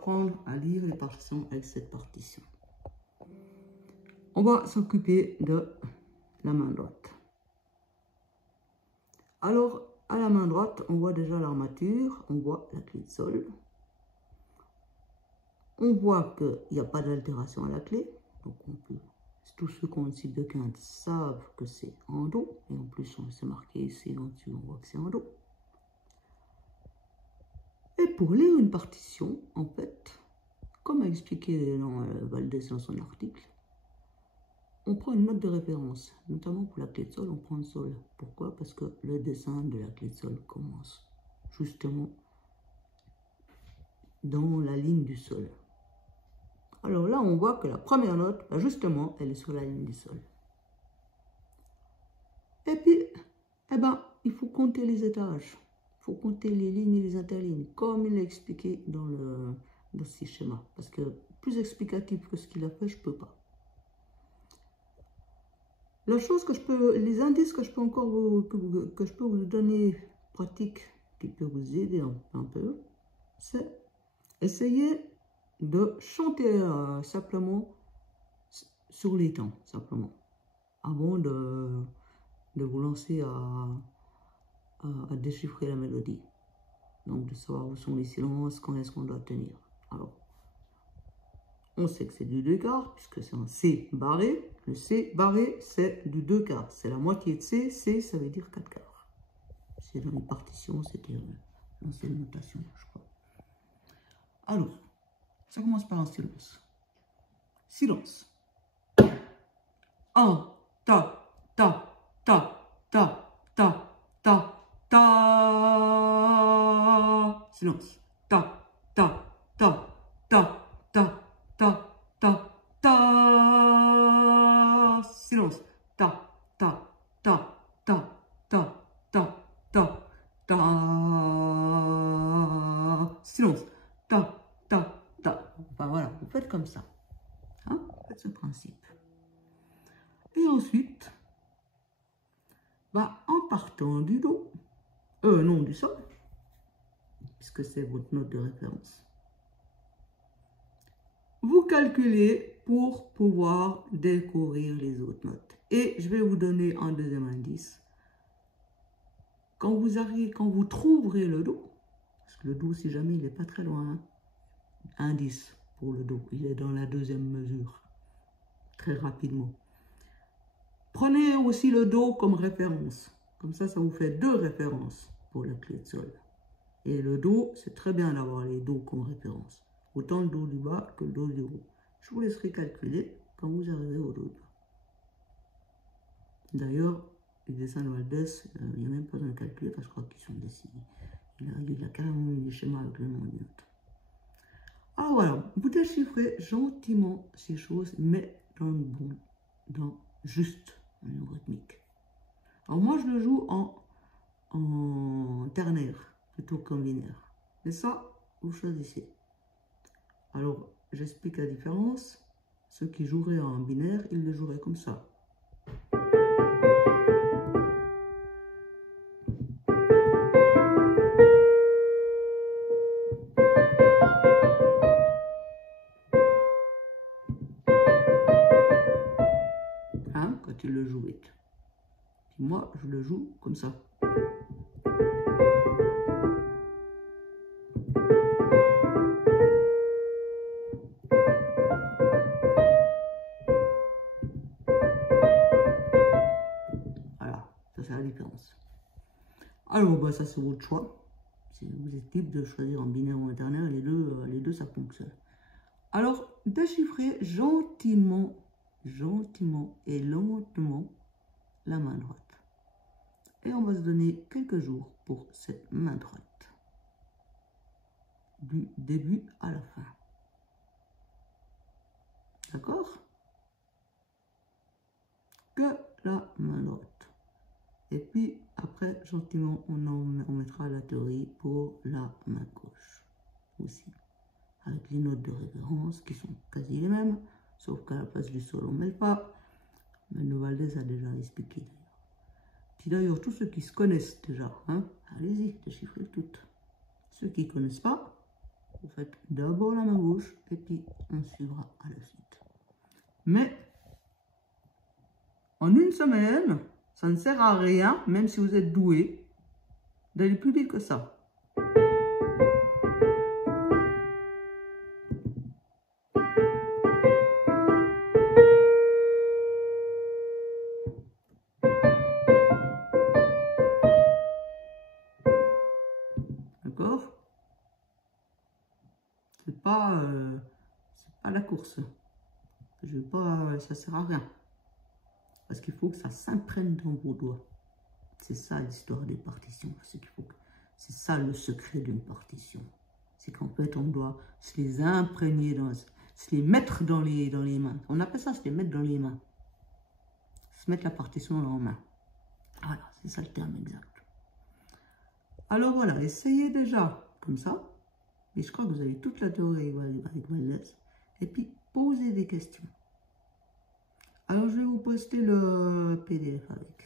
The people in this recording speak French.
apprendre à lire les partitions avec cette partition. On va s'occuper de la main droite. Alors, à la main droite, on voit déjà l'armature, on voit la clé de sol. On voit qu'il n'y a pas d'altération à la clé. Donc, tous ceux qui ont une cycle de quinte savent que c'est en Do. Et en plus, c'est marqué ici en dessus, on voit que c'est en Do. Et pour lire une partition, en fait, comme a expliqué Valdez dans son article, on prend une note de référence, notamment pour la clé de sol, on prend le sol. Pourquoi? Parce que le dessin de la clé de sol commence justement dans la ligne du sol. Alors là, on voit que la première note, justement, elle est sur la ligne du sol. Et puis, eh ben, il faut compter les étages. Il faut compter les lignes et les interlignes, comme il a expliqué dans ce schéma. Parce que plus explicatif que ce qu'il a fait, je ne peux pas. La chose les indices que je peux encore vous donner pratique, qui peut vous aider un peu, c'est essayer de chanter simplement sur les temps, simplement, avant de vous lancer à déchiffrer la mélodie. Donc de savoir où sont les silences, quand est-ce qu'on doit tenir. Alors, on sait que c'est du 2/4, puisque c'est un C barré. Le C barré, c'est du 2/4. C'est la moitié de C. C, ça veut dire 4/4. C'est dans les partitions, c'était l'ancienne notation, je crois. Alors, ça commence par un silence. Silence. 1, ta, ta, ta, ta, ta, ta, ta. Silence. Ta, ta, ta, ta, ta, ta, ta, ta. Silence. Ta, ta, ta, ta, ta, ta, ta, ta. Silence. Ta, ta, ta. Enfin voilà, vous faites comme ça. Hein? Vous faites ce principe. Et ensuite, bah, en partant du Do, non, du Sol, puisque c'est votre note de référence, vous calculez pour pouvoir découvrir les autres notes. Et je vais vous donner un deuxième indice. Quand vous trouverez le Do, parce que le Do, si jamais il n'est pas très loin, hein, indice pour le Do, il est dans la deuxième mesure, très rapidement. Prenez aussi le Do comme référence. Comme ça, ça vous fait 2 références pour la clé de sol. Et le Do, c'est très bien d'avoir les Do comme référence. Autant le Do du bas que le Do du haut. Je vous laisserai calculer quand vous arrivez au Do du bas. D'ailleurs, les dessins de Valdez, il n'y a même pas besoin de calculer parce que je crois qu'ils sont dessinés. Il a carrément mis des schémas avec le nom de note. Alors voilà, vous déchiffrez gentiment ces choses, mais dans le bon, juste en rythmique. Alors moi, je le joue en ternaire plutôt qu'en binaire. Mais ça, vous choisissez. Alors, j'explique la différence. Ceux qui joueraient en binaire, ils le joueraient comme ça. Hein, quand ils le jouent vite. Puis moi, je le joue comme ça. Ça, c'est la différence. Alors, bah, ça, c'est votre choix. Vous êtes libre de choisir en binaire ou en ternaire. Les deux, ça fonctionne. Alors, déchiffrez gentiment et lentement la main droite. Et on va se donner quelques jours pour cette main droite. Du début à la fin. D'accord? Que la main droite. Et puis, après, gentiment, on mettra la théorie pour la main gauche aussi. Avec les notes de référence qui sont quasi les mêmes, sauf qu'à la place du sol, on ne met pas. Mais Valdez a déjà expliqué d'ailleurs. Puis d'ailleurs, tous ceux qui se connaissent déjà, hein, allez-y, déchiffrez toutes. Ceux qui ne connaissent pas, Vous faites d'abord la main gauche et puis on suivra à la suite. Mais en une semaine, ça ne sert à rien, même si vous êtes doué, d'aller plus vite que ça. D'accord? C'est pas la course. Je veux pas, ça sert à rien. Parce qu'il faut que ça s'imprègne dans vos doigts. C'est ça l'histoire des partitions. C'est ça le secret d'une partition. C'est qu'en fait, on doit se les imprégner, se les mettre dans les mains. On appelle ça se les mettre dans les mains. Se mettre la partition en main. Voilà, c'est ça le terme exact. Alors voilà, essayez déjà comme ça. Et je crois que vous avez toute la théorie avec Wallace. Et puis, posez des questions. Alors, je vais vous poster le PDF avec.